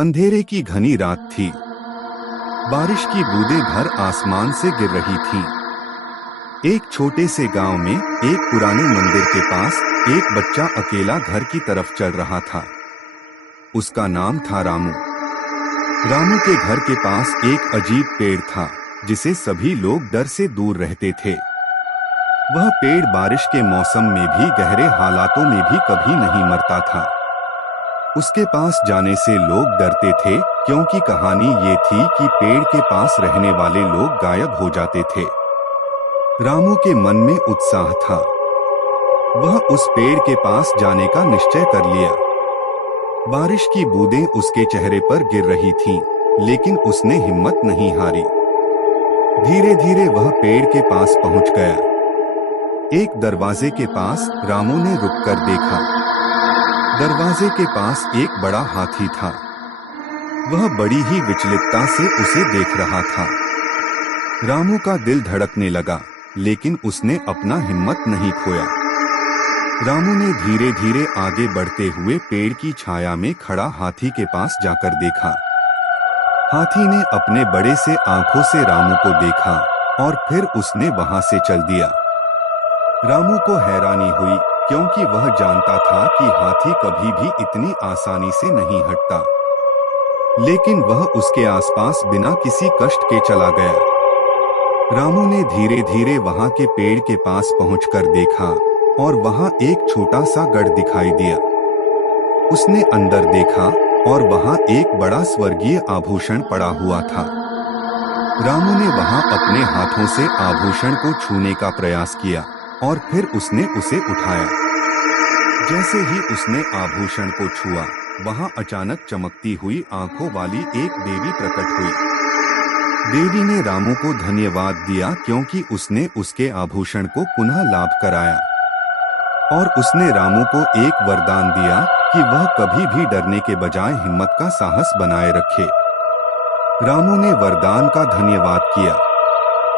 अंधेरे की घनी रात थी। बारिश की बूंदें भर आसमान से गिर रही थीं। एक छोटे से गांव में एक पुराने मंदिर के पास एक बच्चा अकेला घर की तरफ चल रहा था। उसका नाम था रामू। रामू के घर के पास एक अजीब पेड़ था जिसे सभी लोग डर से दूर रहते थे। वह पेड़ बारिश के मौसम में भी गहरे हालातों में भी कभी नहीं मरता था। उसके पास जाने से लोग डरते थे क्योंकि कहानी ये थी कि पेड़ के पास रहने वाले लोग गायब हो जाते थे। रामू के मन में उत्साह था। वह उस पेड़ के पास जाने का निश्चय कर लिया। बारिश की बूंदें उसके चेहरे पर गिर रही थीं, लेकिन उसने हिम्मत नहीं हारी। धीरे धीरे वह पेड़ के पास पहुंच गया। एक दरवाजे के पास रामू ने रुककर देखा। दरवाजे के पास एक बड़ा हाथी था। वह बड़ी ही विचलितता से उसे देख रहा था। रामू का दिल धड़कने लगा, लेकिन उसने अपना हिम्मत नहीं खोया। रामू ने धीरे धीरे आगे बढ़ते हुए पेड़ की छाया में खड़ा हाथी के पास जाकर देखा। हाथी ने अपने बड़े से आंखों से रामू को देखा और फिर उसने वहां से चल दिया। रामू को हैरानी हुई क्योंकि वह जानता था कि हाथी कभी भी इतनी आसानी से नहीं हटता। लेकिन वह उसके आसपास बिना किसी कष्ट के चला गया। रामू ने धीरे धीरे वहां के पेड़ के पास पहुंचकर देखा और वहां एक छोटा सा गढ़ दिखाई दिया। उसने अंदर देखा और वहां एक बड़ा स्वर्गीय आभूषण पड़ा हुआ था। रामू ने वहां अपने हाथों से आभूषण को छूने का प्रयास किया और फिर उसने उसे उठाया। जैसे ही उसने आभूषण को छुआ, वहां अचानक चमकती हुई आंखों वाली एक देवी प्रकट हुई। देवी ने रामू को धन्यवाद दिया क्योंकि उसने उसके आभूषण को पुनः लाभ कराया। और उसने रामू को एक वरदान दिया कि वह कभी भी डरने के बजाय हिम्मत का साहस बनाए रखे। रामू ने वरदान का धन्यवाद किया